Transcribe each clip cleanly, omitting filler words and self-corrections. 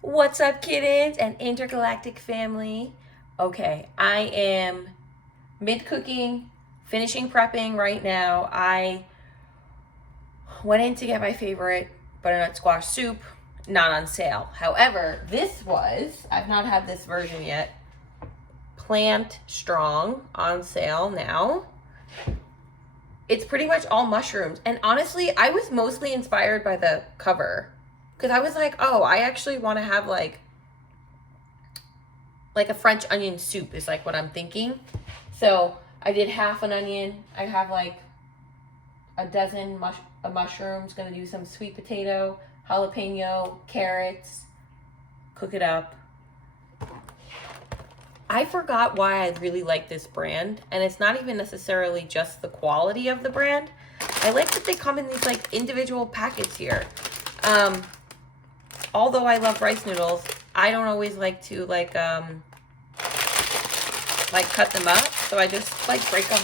What's up, kittens and Intergalactic family? Okay, I am mid-cooking, finishing prepping right now. I went in to get my favorite butternut squash soup, not on sale. However, this was, I've not had this version yet, Plant Strong on sale now. It's pretty much all mushrooms. And honestly, I was mostly inspired by the cover. Because I was like, oh, I actually want to have like a French onion soup is like what I'm thinking. So I did half an onion. I have like a dozen mushrooms. Gonna do some sweet potato, jalapeno, carrots. Cook it up. I forgot why I really like this brand. And it's not even necessarily just the quality of the brand. I like that they come in these like individual packets here. Although I love rice noodles, I don't always like to like cut them up. So I just like break them.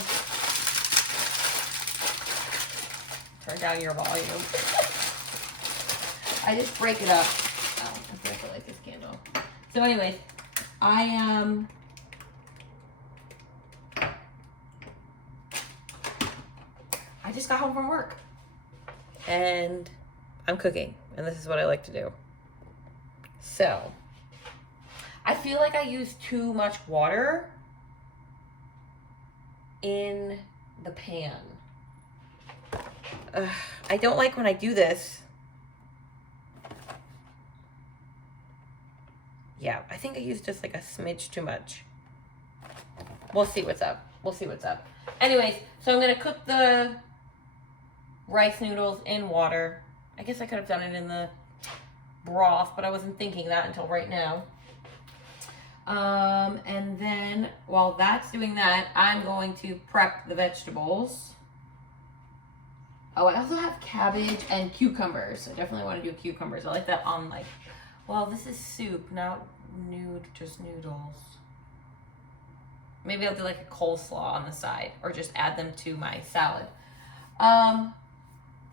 Turn down your volume. I just break it up. Oh, I feel like this candle. So anyways, I just got home from work and I'm cooking, and this is what I like to do. So I feel like I use too much water in the pan. I don't like when I do this. Yeah, I think I used just like a smidge too much. We'll see what's up. We'll see what's up. Anyways, so I'm gonna cook the rice noodles in water. I guess I could have done it in the broth, but I wasn't thinking that until right now. And then while that's doing that, I'm going to prep the vegetables. Oh, I also have cabbage and cucumbers. I definitely want to do cucumbers. I like that on like, well, this is soup, not just noodles. Maybe I'll do like a coleslaw on the side or just add them to my salad. I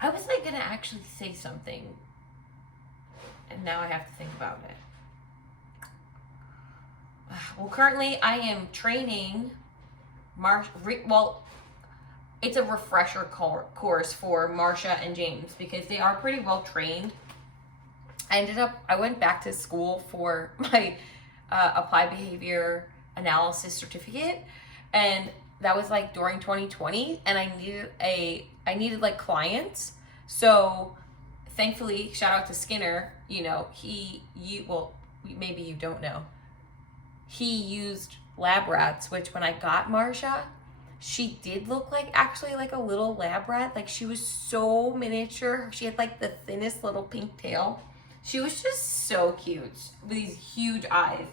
was like gonna actually say something, and now I have to think about it. Well, currently I am training it's a refresher course for Marsha and James because they are pretty well trained. I went back to school for my applied behavior analysis certificate, and that was like during 2020, and I needed like clients. So thankfully, shout out to Skinner, maybe you don't know. He used lab rats, which when I got Marsha, she did look like actually like a little lab rat. Like she was so miniature. She had like the thinnest little pink tail. She was just so cute with these huge eyes.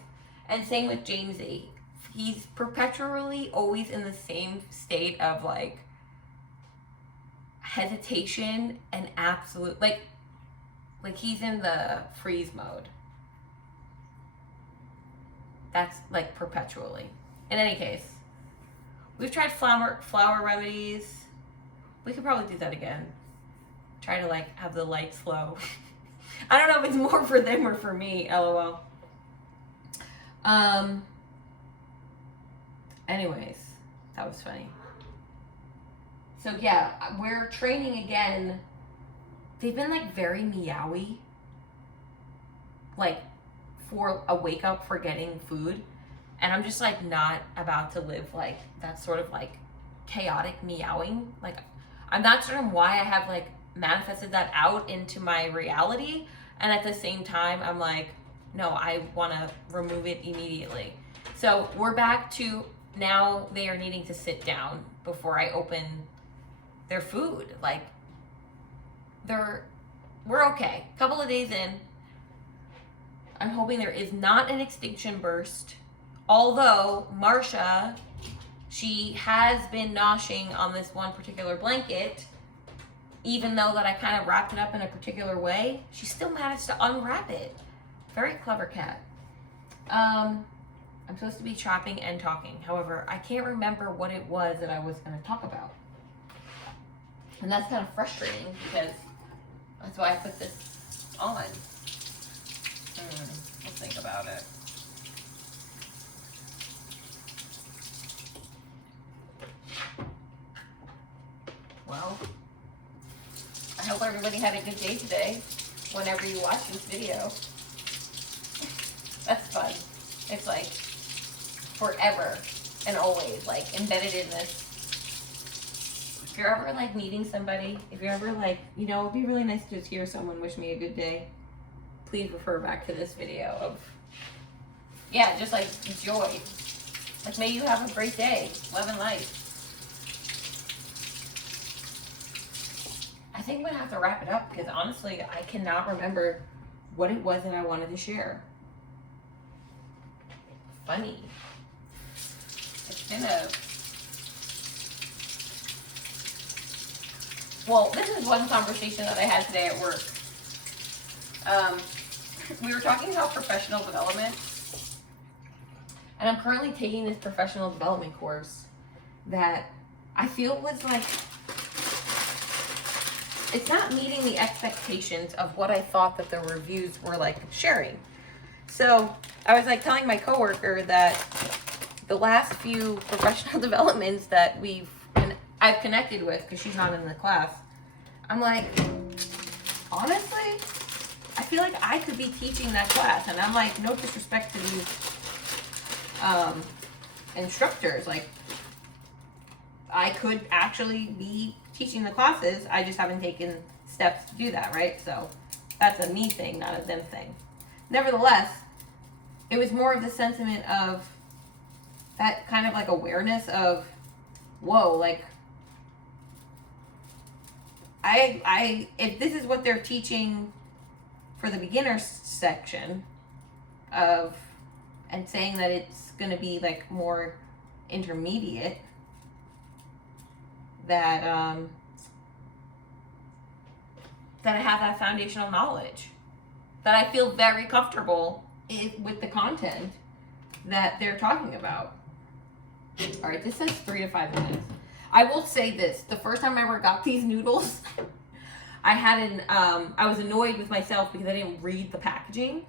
And same with Jamesy. He's perpetually always in the same state of like hesitation and absolute like he's in the freeze mode. That's like perpetually. In any case, we've tried flower remedies. We could probably do that again. Try to like have the lights low. I don't know if it's more for them or for me, LOL. Anyways, that was funny. So yeah, we're training again. They've been like very meowy. Like for a wake up for getting food. And I'm just like not about to live like that sort of like chaotic meowing. Like I'm not certain why I have like manifested that out into my reality. And at the same time, I'm like, no, I want to remove it immediately. So we're back to now they are needing to sit down before I open their food. Like we're okay. Couple of days in, I'm hoping there is not an extinction burst. Although Marsha, she has been noshing on this one particular blanket, even though that I kind of wrapped it up in a particular way, she still managed to unwrap it. Very clever cat. I'm supposed to be chopping and talking. However, I can't remember what it was that I was going to talk about. And that's kind of frustrating because that's why I put this on. think about it. Well, I hope everybody had a good day today, whenever you watch this video. That's fun. It's like forever and always, like, embedded in this. If you're ever, like, meeting somebody, if you're ever, like, you know, it'd be really nice to just hear someone wish me a good day, please refer back to this video of, yeah, just, like, joy. Like, may you have a great day. Love and light. I think I'm going to have to wrap it up, because honestly, I cannot remember what it was that I wanted to share. Funny. It's been well, this is one conversation that I had today at work. We were talking about professional development, and I'm currently taking this professional development course that I feel was like, it's not meeting the expectations of what I thought that the reviews were like sharing. So I was like telling my coworker that the last few professional developments that I've connected with, because she's not in the class, I'm like, honestly, I feel like I could be teaching that class. And I'm like, no disrespect to these instructors, like, I could actually be teaching the classes. I just haven't taken steps to do that, right? So that's a me thing, not a them thing. Nevertheless, it was more of the sentiment of that kind of like awareness of, whoa, like, if this is what they're teaching for the beginner section of, and saying that it's going to be like more intermediate, that that I have that foundational knowledge, that I feel very comfortable with the content that they're talking about. All right, this says 3 to 5 minutes. I will say this: the first time I ever got these noodles, I was annoyed with myself because I didn't read the packaging.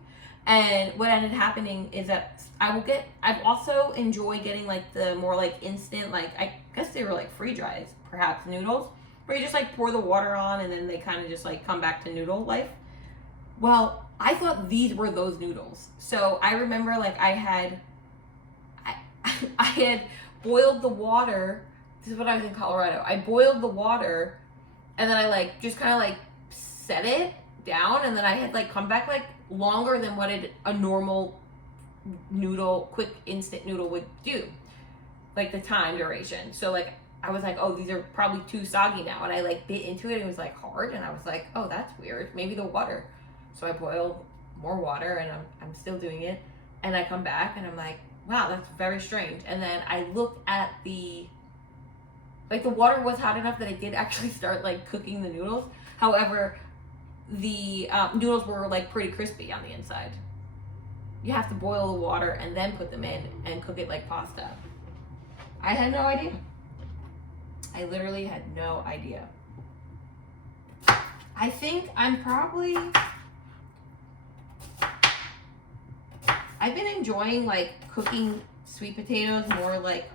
And what ended happening is that I've also enjoyed getting like the more like instant, like, I guess they were like free dries, perhaps, noodles, where you just like pour the water on and then they kind of just like come back to noodle life. Well, I thought these were those noodles. So I remember like I had boiled the water. This is when I was in Colorado. I boiled the water and then I like just kind of like set it down, and then I had like come back like longer than what a normal noodle, quick instant noodle would do, like the time duration. So like I was like, oh, these are probably too soggy now, and I like bit into it and it was like hard, and I was like, oh, that's weird, maybe the water. So I boiled more water and I'm still doing it, and I come back and I'm like, wow, that's very strange. And then I looked at the water was hot enough that I did actually start like cooking the noodles. However, the noodles were like pretty crispy on the inside. You have to boil the water and then put them in and cook it like pasta. I had no idea. I literally had no idea. I think I've been enjoying like cooking sweet potatoes more like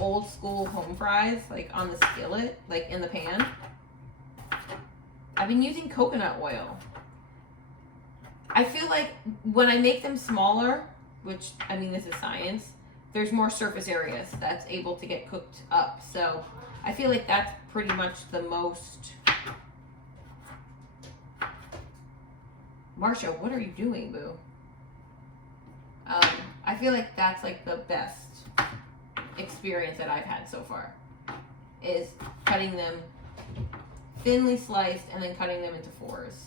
old school home fries, like on the skillet, like in the pan. I've been using coconut oil. I feel like when I make them smaller, which, I mean, this is science, there's more surface areas that's able to get cooked up. So I feel like that's pretty much the most... Marsha, what are you doing, boo? I feel like that's like the best experience that I've had so far, is cutting them thinly sliced and then cutting them into fours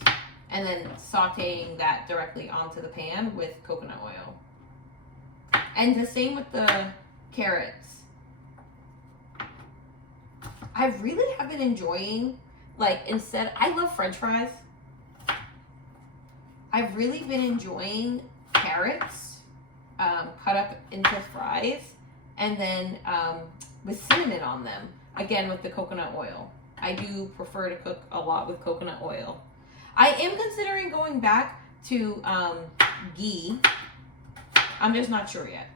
and then sauteing that directly onto the pan with coconut oil. And the same with the carrots. I really have been enjoying, like, instead, I love French fries. I've really been enjoying carrots cut up into fries, and then with cinnamon on them, again with the coconut oil. I do prefer to cook a lot with coconut oil. I am considering going back to ghee. I'm just not sure yet.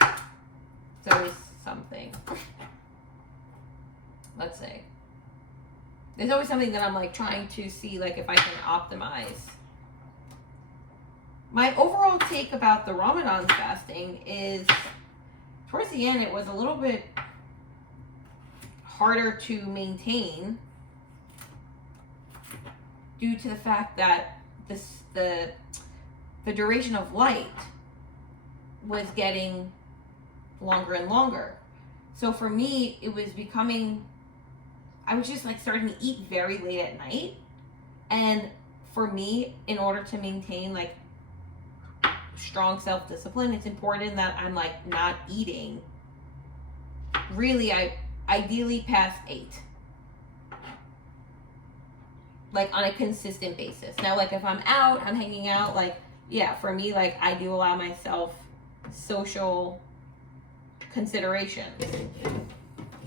It's always something. Let's say. There's always something that I'm like trying to see like if I can optimize. My overall take about the Ramadan fasting is towards the end it was a little bit harder to maintain due to the fact that the duration of light was getting longer and longer. So for me, it was becoming, I was just like starting to eat very late at night. And for me, in order to maintain like strong self-discipline, it's important that I'm like not eating really, ideally past 8. Like on a consistent basis. Now, like if I'm out, I'm hanging out, like, yeah, for me, like I do allow myself social considerations.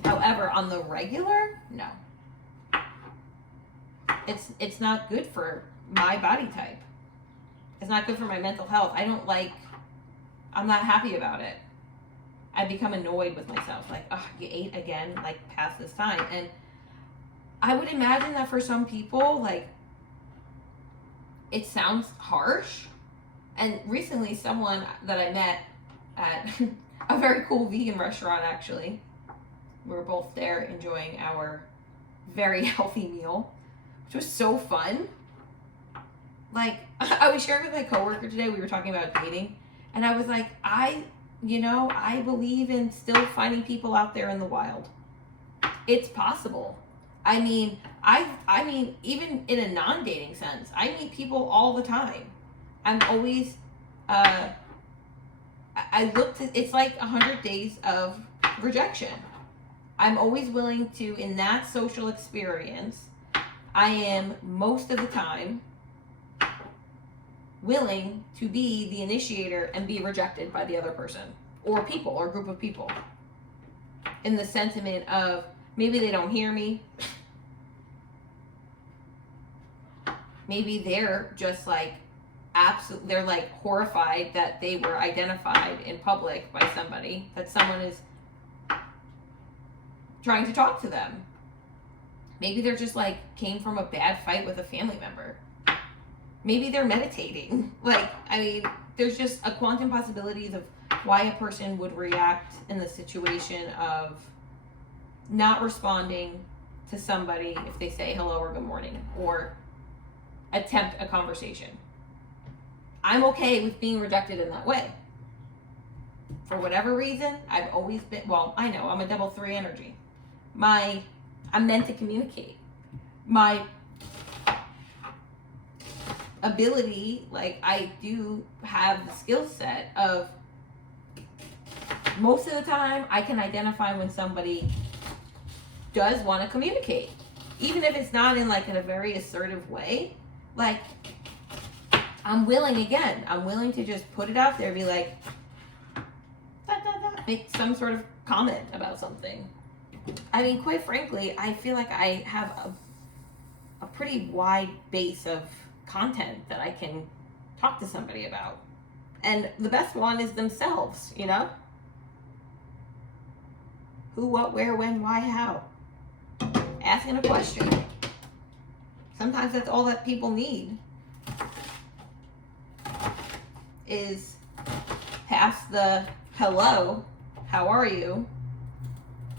However, on the regular, no. It's not good for my body type. It's not good for my mental health. I'm not happy about it. I become annoyed with myself. Like, oh, you ate again, like past this time. And I would imagine that for some people, like, it sounds harsh. And recently someone that I met at a very cool vegan restaurant, actually, we were both there enjoying our very healthy meal, which was so fun. Like, I was sharing with my coworker today, we were talking about dating, and I was like, I believe in still finding people out there in the wild. It's possible. I mean, even in a non-dating sense, I meet people all the time. I'm always, it's like 100 days of rejection. I'm always willing to, in that social experience, I am most of the time willing to be the initiator and be rejected by the other person or people or group of people, in the sentiment of maybe they don't hear me, maybe they're just like they're like horrified that they were identified in public by somebody, that someone is trying to talk to them. Maybe they're just like came from a bad fight with a family member. Maybe they're meditating. Like, I mean, there's just a quantum possibilities of why a person would react in the situation of not responding to somebody if they say hello or good morning or attempt a conversation. I'm okay with being rejected in that way. For whatever reason, I've always been, well, I know, I'm a double 3 energy. I'm meant to communicate. My ability, like I do have the skill set of, most of the time I can identify when somebody does want to communicate, even if it's not in like in a very assertive way. Like, I'm willing to just put it out there, be like, make some sort of comment about something. I mean, quite frankly, I feel like I have a pretty wide base of content that I can talk to somebody about. And the best one is themselves, you know? Who, what, where, when, why, how. Asking a question. Sometimes that's all that people need, is past the hello, how are you,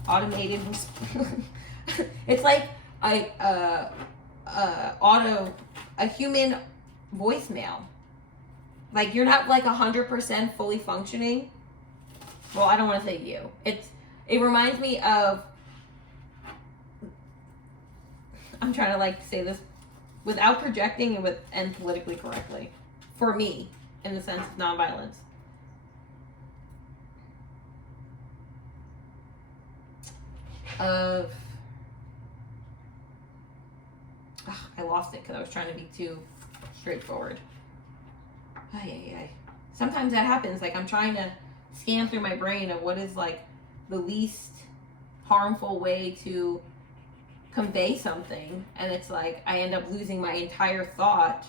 automated. It's like a human voicemail. Like, you're not like 100% fully functioning. Well, I don't want to say you. It reminds me of, I'm trying to like say this without projecting and politically correctly. For me, in the sense of nonviolence. I lost it because I was trying to be too straightforward. Sometimes that happens. Like, I'm trying to scan through my brain of what is like the least harmful way to convey something, and it's like I end up losing my entire thought,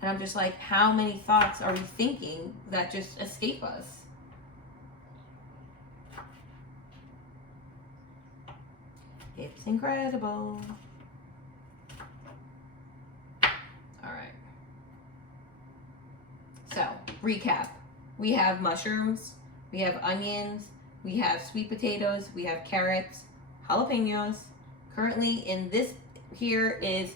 and I'm just like, how many thoughts are we thinking that just escape us? It's incredible. All right. So, recap. We have mushrooms, we have onions, we have sweet potatoes, we have carrots, jalapeños. Currently in this here is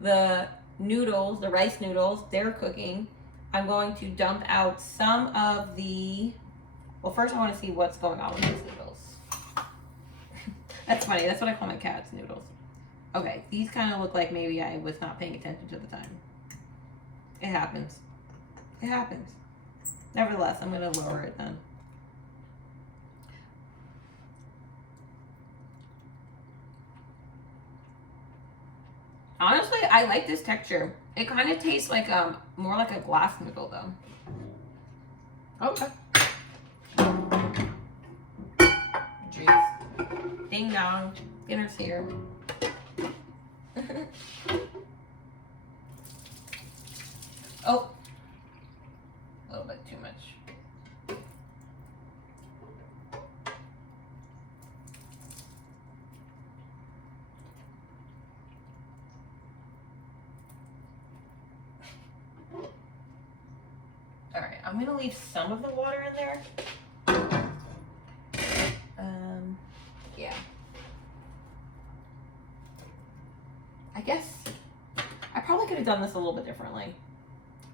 the noodles, the rice noodles. They're cooking. I'm going to dump out some of the, well, first I want to see what's going on with these noodles. That's funny. That's what I call my cats, noodles. Okay, these kind of look like maybe I was not paying attention to the time. It happens. It happens. Nevertheless, I'm going to lower it then. Honestly, I like this texture. It kind of tastes like more like a glass noodle though. Okay. Jeez. Ding dong. Dinner's here. Oh. A little bit too much. All right, I'm gonna leave some of the water in there. Yeah. I guess I probably could have done this a little bit differently.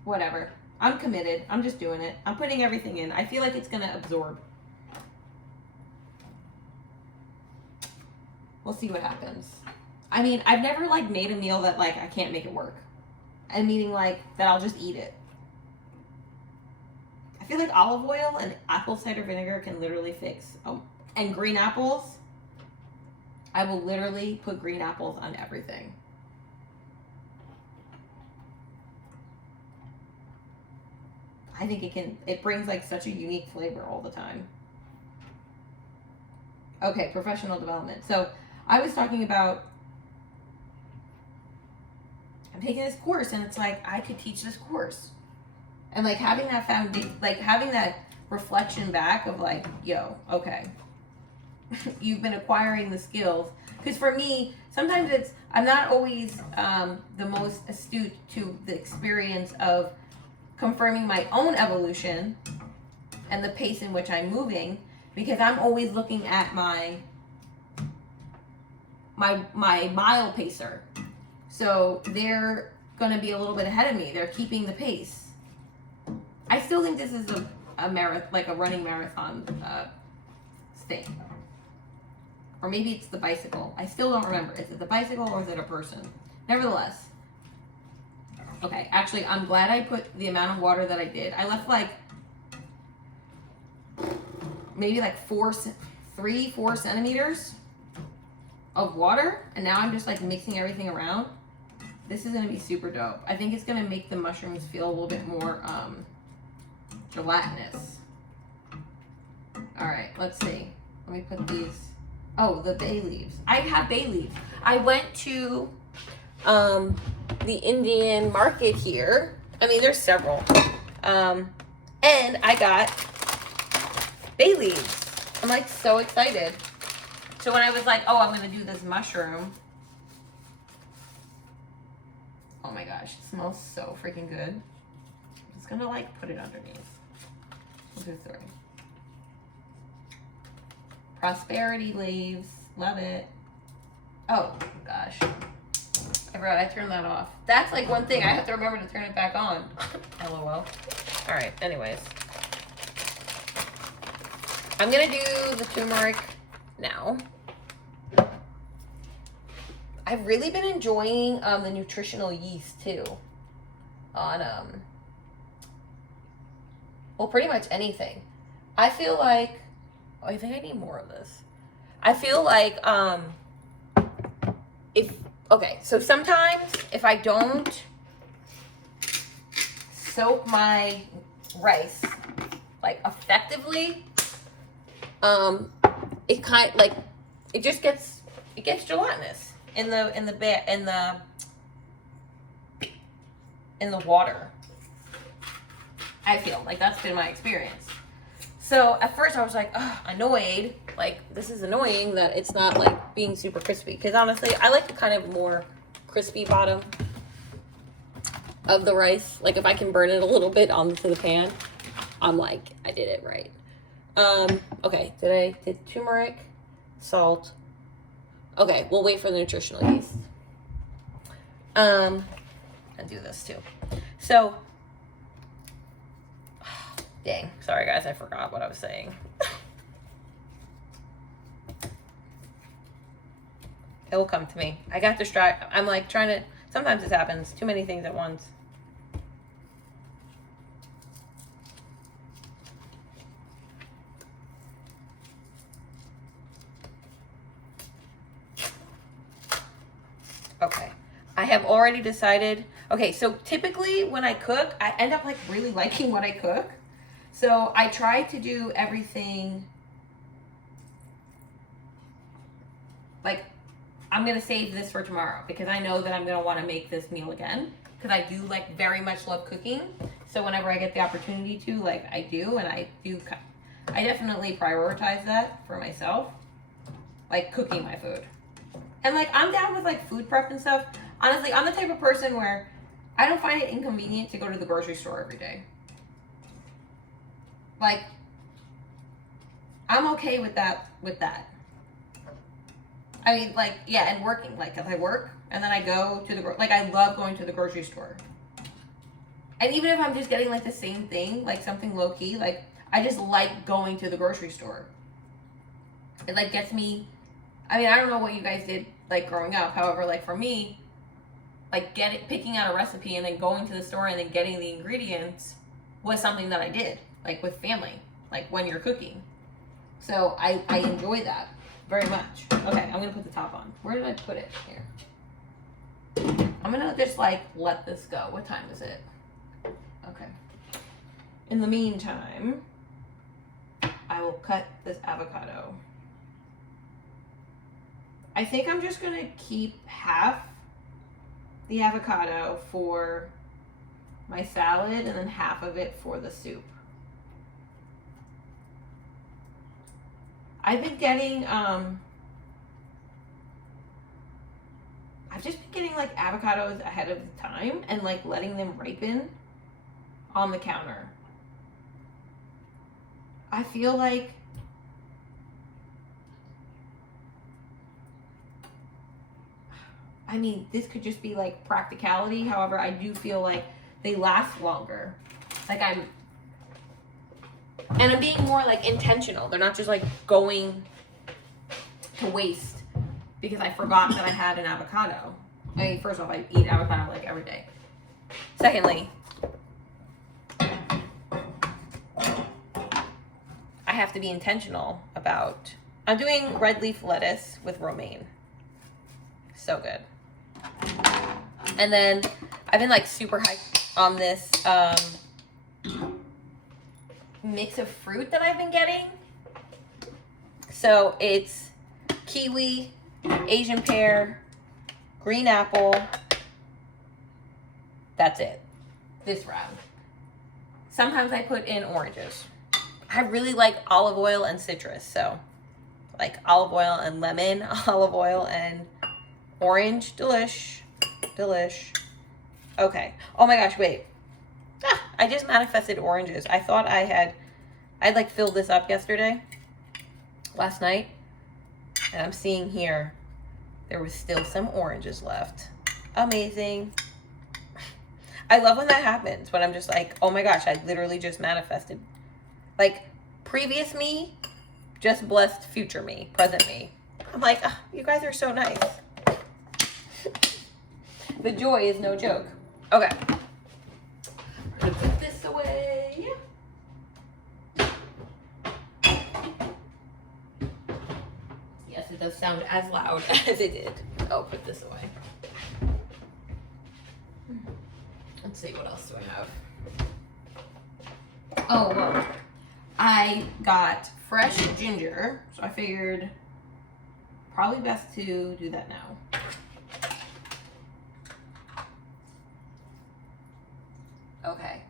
Whatever. I'm committed. I'm just doing it. I'm putting everything in. I feel like it's gonna absorb. We'll see what happens. I mean, I've never like made a meal that like I can't make it work. And meaning like that I'll just eat it. I feel like olive oil and apple cider vinegar can literally fix. Oh, and green apples. I will literally put green apples on everything. I think it brings like such a unique flavor all the time. Okay, professional development. So I was talking about, I'm taking this course and it's like, I could teach this course. And like having that foundation, like having that reflection back of like, yo, okay, you've been acquiring the skills. Because for me, sometimes I'm not always the most astute to the experience of confirming my own evolution and the pace in which I'm moving, because I'm always looking at my mile pacer. So they're going to be a little bit ahead of me. They're keeping the pace. I still think this is a marathon, like a running marathon thing. Or maybe it's the bicycle. I still don't remember. Is it the bicycle or is it a person? Nevertheless. Okay, actually, I'm glad I put the amount of water that I did. I left like maybe like 4 centimeters of water, and now I'm just like mixing everything around. This is gonna be super dope. I think it's gonna make the mushrooms feel a little bit more gelatinous. All right, let's see. Let me put these. Oh, the bay leaves. I have bay leaves. I went to the Indian market here. I mean, there's several. And I got bay leaves. I'm like so excited. So when I was like, oh, I'm gonna do this mushroom. Oh my gosh, it smells so freaking good. I'm just gonna like put it underneath. 1, 2, 3. Prosperity leaves. Love it. Oh gosh. I forgot I turned that off. That's like one thing I have to remember to turn it back on. LOL. Alright, anyways. I'm gonna do the turmeric now. I've really been enjoying the nutritional yeast too. On well, pretty much anything. I feel like, oh, I think I need more of this. I feel like okay, so sometimes if I don't soak my rice like effectively, it kind like it gets gelatinous. in the water. I feel like that's been my experience. So at first I was like, oh, annoyed. Like, this is annoying that it's not like being super crispy. Because honestly, I like the kind of more crispy bottom of the rice. Like, if I can burn it a little bit onto the pan, I'm like, I did it right. Okay, did turmeric, salt. Okay, we'll wait for the nutritional yeast. I'll do this too. So, dang, sorry guys, I forgot what I was saying. It will come to me. I got distracted. I'm like trying to, sometimes this happens, too many things at once. Okay, I have already decided. Okay, so typically when I cook, I end up like really liking what I cook. So I try to do everything like, I'm gonna save this for tomorrow because I know that I'm gonna wanna make this meal again. Because I do like very much love cooking. So whenever I get the opportunity to, like I do, and I definitely prioritize that for myself. Like cooking my food. And like, I'm down with like food prep and stuff. Honestly, I'm the type of person where I don't find it inconvenient to go to the grocery store every day. Like, I'm okay with that. I mean, like, yeah, and working. Like, if I work and then I go to the, like, I love going to the grocery store. And even if I'm just getting like the same thing, like something low key, like, I just like going to the grocery store. It like gets me, I mean, I don't know what you guys did like growing up. However, like for me, like picking out a recipe and then going to the store and then getting the ingredients was something that I did, like with family, like when you're cooking. So I enjoy that very much. Okay, I'm gonna put the top on. Where did I put it? Here. I'm gonna just like let this go. What time is it? Okay. In the meantime, I will cut this avocado. I think I'm just gonna keep half the avocado for my salad and then half of it for the soup. I've been getting, I've just been getting like avocados ahead of the time and like letting them ripen on the counter. I feel like I mean, this could just be like practicality. However, I do feel like they last longer. Like I'm being more like intentional. They're not just like going to waste because I forgot that I had an avocado. I mean, first off, I eat avocado like every day. Secondly, I have to be intentional about, I'm doing red leaf lettuce with romaine. So good. And then I've been like super hyped on this mix of fruit that I've been getting. So it's kiwi, Asian pear, green apple. That's it. This round. Sometimes I put in oranges. I really like olive oil and citrus. So like olive oil and lemon, olive oil and orange. Delish. Okay. Oh my gosh, wait. I just manifested oranges. I thought I'd like filled this up last night. And I'm seeing here, there was still some oranges left. Amazing. I love when that happens, when I'm just like, oh my gosh, I literally just manifested. Like, previous me just blessed future me, present me. I'm like, oh, you guys are so nice. The joy is no joke. Okay. I'm gonna put this away. Yes, it does sound as loud as it did. I'll put this away. Let's see, what else do I have? Oh, well, I got fresh ginger, so I figured probably best to do that now. Okay.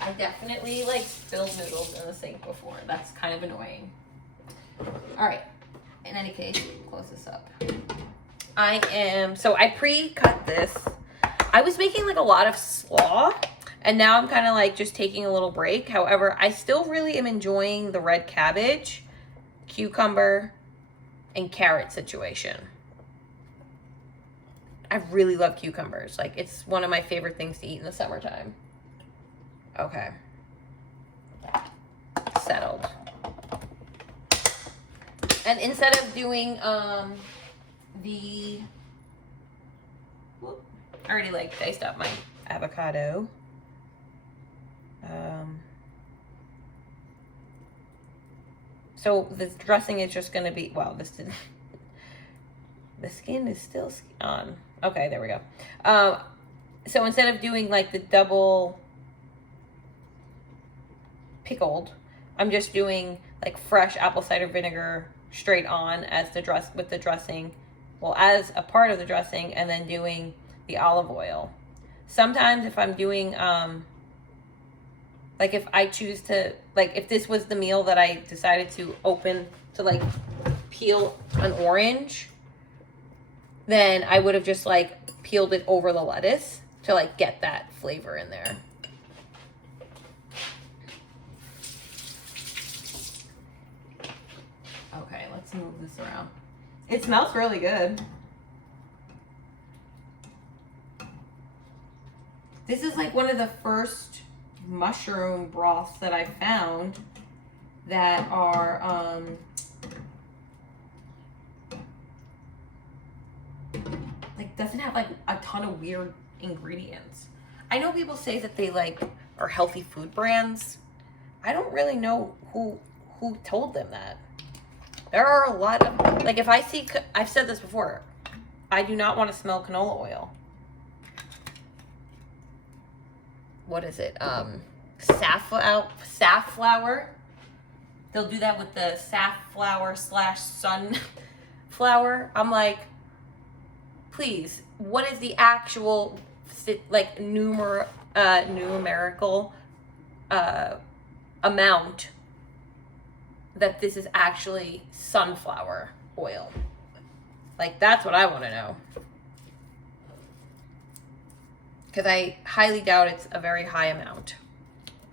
I definitely like spilled noodles in the sink before. That's kind of annoying. All right. In any case, close this up. So I pre-cut this. I was making like a lot of slaw, and now I'm kind of like just taking a little break. However, I still really am enjoying the red cabbage, cucumber, and carrot situation. I really love cucumbers. Like, it's one of my favorite things to eat in the summertime. Okay. Settled. And instead of doing I already like diced up my avocado. So the dressing is just gonna be, well, this didn't, the skin is still on. Okay, there we go. So instead of doing like the double pickled, I'm just doing like fresh apple cider vinegar straight on as the with the dressing, well, as a part of the dressing, and then doing the olive oil. Sometimes if I'm doing like if I choose to, like if this was the meal that I decided to open to like peel an orange, then I would have just like peeled it over the lettuce to like get that flavor in there. Okay, let's move this around. It smells really good. This is like one of the first mushroom broths that I found that are like doesn't have like a ton of weird ingredients. I know people say that they like are healthy food brands. I don't really know who told them that. There are a lot of, like, if I see, I've said this before, I do not want to smell canola oil. What is it? Safflower. They'll do that with the safflower / sunflower. I'm like, please, what is the actual, like, numerical amount that this is actually sunflower oil? Like, that's what I want to know. Because I highly doubt it's a very high amount.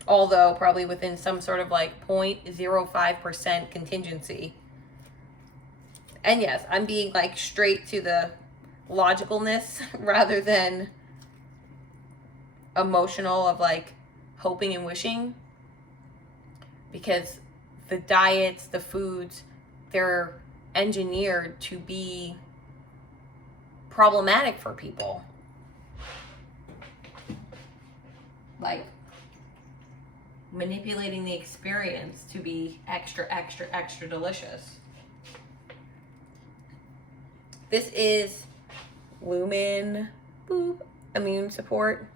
Although, probably within some sort of like 0.05% contingency. And yes, I'm being like straight to the logicalness rather than emotional of like hoping and wishing. Because the diets, the foods, they're engineered to be problematic for people. Like manipulating the experience to be extra, extra, extra delicious. This is Lumen Boop Immune Support.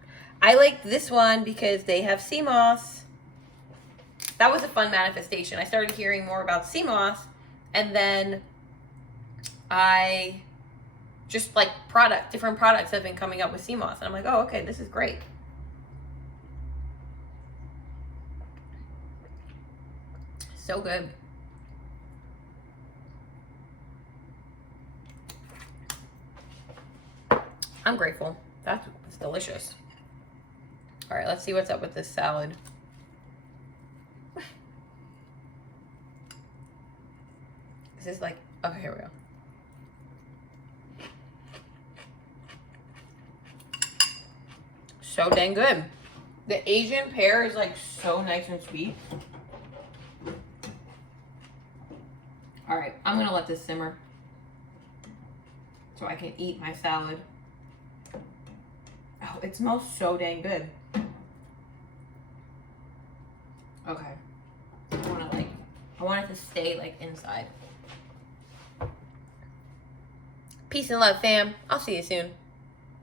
I like this one because they have sea moss. That was a fun manifestation. I started hearing more about sea moss, and then I just like different products have been coming up with sea moss, and I'm like, oh, okay, this is great. So good. I'm grateful. That's delicious. All right, let's see what's up with this salad. This is like, okay, here we go. So dang good. The Asian pear is like so nice and sweet. All right, I'm gonna let this simmer so I can eat my salad. Oh, it smells so dang good. Okay, I want it to stay like inside. Peace and love, fam. I'll see you soon.